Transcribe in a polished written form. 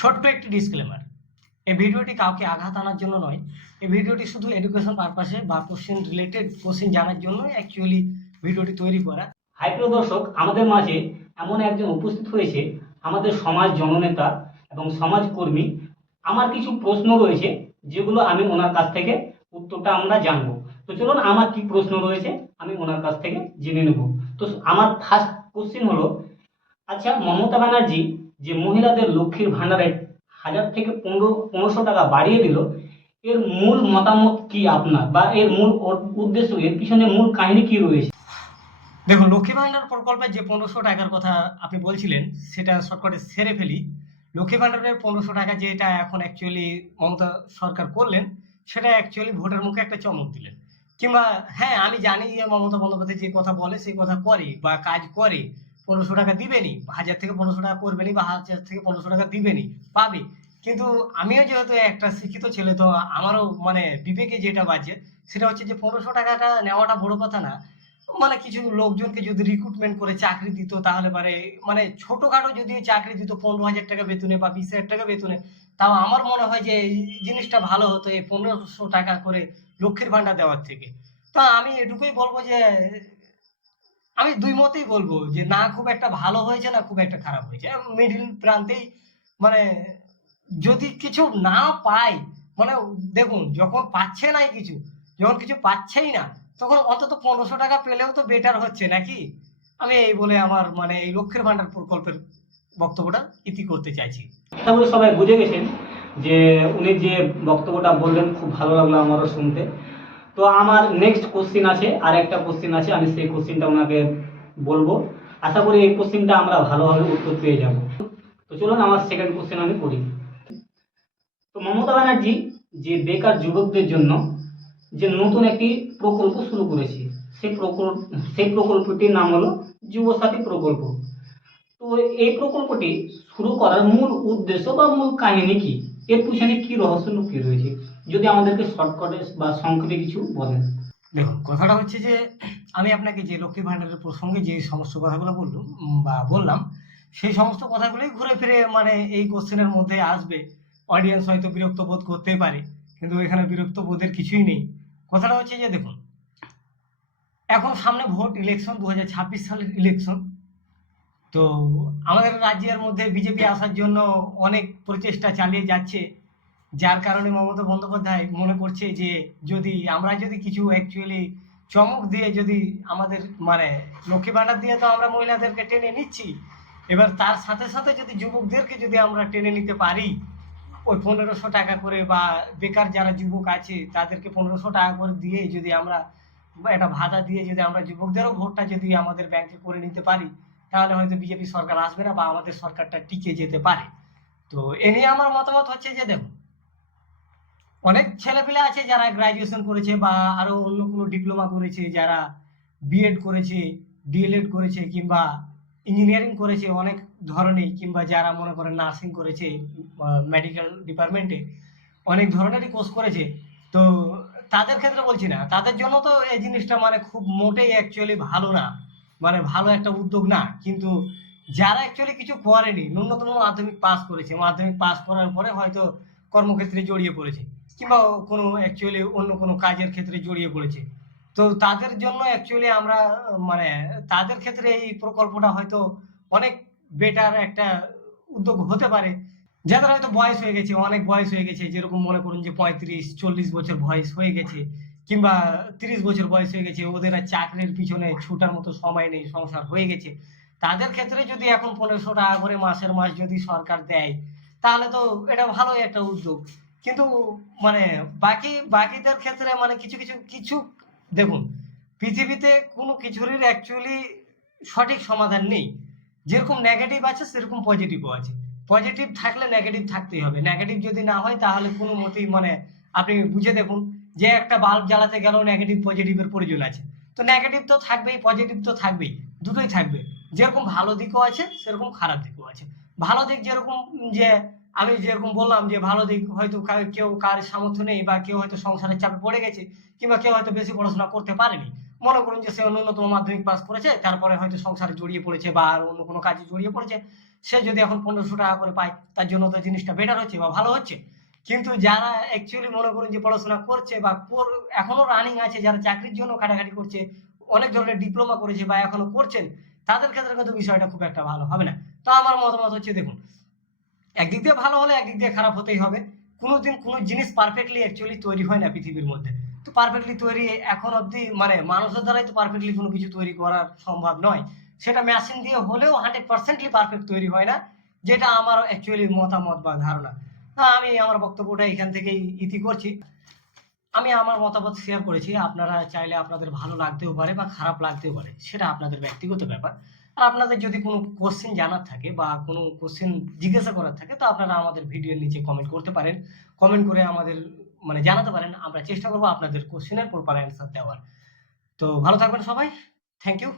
ছোট্ট একটি ডিসক্লেমার, এই ভিডিওটি কাউকে আঘাত আনার জন্য নয়। এই ভিডিওটি শুধু এডুকেশন পারপাসে বা কোশ্চেন জানার জন্য অ্যাকচুয়ালি ভিডিওটি তৈরি করা। হাই প্রিয় দর্শক, আমাদের মাঝে এমন একজন উপস্থিত হয়েছে, আমাদের সমাজ জননেতা এবং সমাজকর্মী। আমার কিছু প্রশ্ন রয়েছে যেগুলো আমি ওনার কাছ থেকে উত্তরটা আমরা জানবো। তো চলুন, আমার কি প্রশ্ন রয়েছে আমি ওনার কাছ থেকে জেনে নেব। তো আমার ফার্স্ট কোশ্চেন হলো, আচ্ছা মমতা ব্যানার্জি যে মহিলাদের লক্ষ্মীর ভান্ডারে 1000 থেকে 1500 টাকা বাড়িয়ে দিল, এর মূল মতামত কি আপনার, বা এর মূল উদ্দেশ্য, এর পিছনে মূল কাহিনী কি রয়েছে? দেখুন, লক্ষ্মী ভান্ডার প্রকল্পে যে 1500 টাকার কথা আপনি বলছিলেন সেটা শর্টকাটে সেরে ফেলি। লক্ষ্মী ভান্ডারের 1500 টাকা যেটা এখন অ্যাকচুয়ালি মমতা সরকার করলেন, সেটা অ্যাকচুয়ালি ভোটের মুখে একটা চমক দিলেন। কিংবা হ্যাঁ, আমি জানি যে মমতা বন্দ্যোপাধ্যায় যে কথা বলে সেই কথা করে বা কাজ করে। 1500 টাকা দিবেনি, 1000 থেকে 1500 টাকা করবেনি বা 1000 থেকে 1500 টাকা দিবেনি, পাবে। কিন্তু আমিও যেহেতু একটা শিক্ষিত ছেলে, তো আমারও মানে বিবেকে যেটা বাজে সেটা হচ্ছে যে 1500 টাকাটা নেওয়াটা বড় কথা না। মানে কিছু লোকজনকে যদি রিক্রুটমেন্ট করে চাকরি দিত, তাহলে পারে মানে ছোটখাটো যদি চাকরি দিত 15,000 টাকা বেতনে বা 20,000 টাকা বেতনে, তাও আমার মনে হয় যে এই জিনিসটা ভালো হতো এই 1500 টাকা করে লক্ষ্মীর ভান্ডার দেওয়ার থেকে। তা আমি এটুকুই বলবো যে আমি দুই মতেই বলবো যে না খুব একটা ভালো হয়েছে না খুব একটা খারাপ হয়েছে, মিডিল প্রান্তেই। মানে যদি কিছু না পাই, মানে দেখুন, যখন পাচ্ছে নাই কিছু, যখন কিছু পাচ্ছেই না, তখন অন্তত 1500 টাকা পেলেও তো বেটার হচ্ছে নাকি। আমি এই বলে আমার মানে এই লক্ষ্মীর ভান্ডার প্রকল্পের বক্তব্যটা ইতি করতে চাইছি। আশা করি সবাই বুঝে গেছেন যে উনি যে বক্তব্যটা বললেন, খুব ভালো লাগলো আমারও শুনতে। তো আমার নেক্সট কোশ্চিন আছে, আর একটা কোশ্চিন আছে, আমি সেই কোশ্চিনটা ওনাকে বলবো। আশা করি এই কোশ্চিনটা আমরা ভালোভাবে উত্তর পেয়ে যাব। তো চলুন, আমার সেকেন্ড কোশ্চিন আমি করি। তো মমতা ব্যানার্জি যে বেকার যুবকদের জন্য যে নতুন একটি প্রকল্প শুরু করেছে, সেই প্রকল্পটির নাম হলো যুবসাথী প্রকল্প। তো এই প্রকল্পটি শুরু করার মূল উদ্দেশ্য বা মূল কাহিনী কি, এর পিছনে কি রহস্য লুকিয়ে রয়েছে, যদি আমাদেরকে শর্টকাটে বা সংক্ষেপে কিছু বলেন। দেখুন, কথাটা হচ্ছে যে আমি আপনাকে যে লক্ষ্মী ভান্ডারের প্রসঙ্গে যে সমস্ত কথাগুলো বললাম বা বললাম, সেই সমস্ত কথাগুলোই ঘুরে ফিরে মানে এই কোশ্চেনের মধ্যে আসবে। অডিয়েন্স হয়তো বিরক্ত বোধ করতেই পারে, কিন্তু এখানে বিরক্ত বোধের কিছুই নেই। কথাটা হচ্ছে যে দেখুন, এখন সামনে ভোট ইলেকশন, 2026 সালের ইলেকশন। তো আমাদের রাজ্যের মধ্যে বিজেপি আসার জন্য অনেক প্রচেষ্টা চালিয়ে যাচ্ছে, যার কারণে মমতা বন্দ্যোপাধ্যায় মনে করছে যে আমরা যদি কিছু অ্যাকচুয়ালি চমক দিয়ে যদি আমাদের মানে লক্ষ্মী ভান্ডার দিয়ে তো আমরা মহিলাদেরকে টেনে নিচ্ছি, এবার তার সাথে সাথে যদি যুবকদেরকে যদি আমরা টেনে নিতে পারি ওই 1500 টাকা করে, বা বেকার যারা যুবক আছে তাদেরকে 1500 টাকা করে দিয়ে যদি আমরা বা একটা ভাতা দিয়ে যদি আমরা যুবকদেরও ভোটটা যদি আমাদের ব্যাংকে করে নিতে পারি, তাহলে হয়তো বিজেপি সরকার আসবে না বা আমাদের সরকারটা টিকে যেতে পারে। তো এ নিয়ে আমার মতামত হচ্ছে যে দেখুন, অনেক ছেলেপেলে আছে যারা গ্রাজুয়েশন করেছে বা আরো অন্য কোনো ডিপ্লোমা করেছে, যারা বিএড করেছে, ডিএলএড করেছে, কিংবা ইঞ্জিনিয়ারিং করেছে অনেক ধরনের, কিংবা যারা মনে করেন নার্সিং করেছে, মেডিকেল ডিপার্টমেন্টে অনেক ধরনেরই কোর্স করেছে। তো তাদের ক্ষেত্রে বলছি না, তাদের জন্য তো এই জিনিসটা মানে খুব মোটেই অ্যাকচুয়ালি ভালো না, মানে ভালো একটা উদ্যোগ না। কিন্তু যারা অ্যাকচুয়ালি কিছু করেনি, ন্যূনতম মাধ্যমিক পাস করেছে, মাধ্যমিক পাস করার পরে হয়তো কর্মক্ষেত্রে জড়িয়ে পড়েছে, কিংবা কোনো অ্যাকচুয়ালি অন্য কোনো কাজের ক্ষেত্রে জড়িয়ে পড়েছে, তো তাদের জন্য অ্যাকচুয়ালি আমরা মানে তাদের ক্ষেত্রে এই প্রকল্পটা হয়তো অনেক বেটার একটা উদ্যোগ হতে পারে। যাদের হয়তো বয়স হয়ে গেছে, অনেক বয়স হয়ে গেছে, যেরকম মনে করুন যে 35-40 বছর বয়স হয়ে গেছে, কিংবা 30 বছর বয়স হয়ে গেছে, ওদের আর চাকরির পিছনে ছুটার মতো সময় নেই, সংসার হয়ে গেছে, তাদের ক্ষেত্রে যদি এখন 1500 টাকা করে মাসের মাস যদি সরকার দেয়, তাহলে তো এটা ভালোই একটা উদ্যোগ। কিন্তু মানে বাকিদের ক্ষেত্রে মানে কিছু কিছু কিছু দেখুন, পৃথিবীতে কোনো কিছুরই অ্যাকচুয়ালি সঠিক সমাধান নেই। যেরকম নেগেটিভ আছে সেরকম পজিটিভও আছে। পজিটিভ থাকলে নেগেটিভ থাকতেই হবে, নেগেটিভ যদি না হয় তাহলে কোনো মতেই মানে আপনি বুঝে দেখুন যে একটা বাল্ব জ্বালাতে গেলেও নেগেটিভ পজিটিভের প্রয়োজন আছে। তো নেগেটিভ তো থাকবেই, পজিটিভ তো থাকবেই, দুটোই থাকবে। যেরকম ভালো দিকও আছে সেরকম খারাপ দিকও আছে। ভালো দিক যেরকম, যে আমি যেরকম বললাম যে ভালো দিক হয়তো কেউ কার সামর্থ্য নেই, বা কেউ হয়তো সংসারের চাপে পড়ে গেছে, কিংবা কেউ হয়তো বেশি পড়াশোনা করতে পারেনি, মনে করুন যে সে ন্যূনতম মাধ্যমিক পাস করেছে, তারপরে হয়তো সংসারে জড়িয়ে পড়েছে বা আর অন্য কোনো কাজে জড়িয়ে পড়েছে, সে যদি এখন 1500 টাকা করে পায় তার জন্য তো জিনিসটা বেটার হচ্ছে বা ভালো হচ্ছে। কিন্তু যারা অ্যাকচুয়ালি মনে করুন যে পড়াশোনা করছে বা এখনো রানিং আছে, যারা চাকরির জন্য খাটাখাটি করছে, অনেক ধরনের ডিপ্লোমা করেছে বা এখনো করছেন, তাদের ক্ষেত্রে কিন্তু বিষয়টা খুব একটা ভালো হবে না। তো আমার মতামত হচ্ছে, দেখুন, একদিক দিয়ে ভালো হলে একদিক দিয়ে খারাপ হতেই হবে। কোনোদিন কোনো জিনিস পারফেক্টলি অ্যাকচুয়ালি তৈরি হয় না পৃথিবীর মধ্যে। তো পারফেক্টলি তৈরি এখন অবধি মানে মানুষের দ্বারাই তো পারফেক্টলি কোনো কিছু তৈরি করা সম্ভব নয়। সেটা মেশিন দিয়ে হলেও 100% পারফেক্ট তৈরি হয় না, যেটা আমার অ্যাকচুয়ালি মতামত বা ধারণা। আমি আমার বক্তব্যটা এখান থেকেই ইতি করছি। আমি আমার মতামত শেয়ার করেছি। আপনারা চাইলে আপনাদের ভালো লাগতেও পারে বা খারাপ লাগতেও পারে। সেটা আপনাদের ব্যক্তিগত ব্যাপার। আর আপনাদের যদি কোনো কোয়েশ্চেন জানার থাকে বা কোনো কোয়েশ্চেন জিজ্ঞাসা করার থাকে, তো আপনারা আমাদের ভিডিওর নিচে কমেন্ট করতে পারেন। কমেন্ট করে আমাদের মানে জানাতে পারেন। আমরা চেষ্টা করব আপনাদের কোয়েশ্চেনের প্রপার অ্যান্সার দেওয়ার। তো ভালো থাকবেন সবাই। Thank you.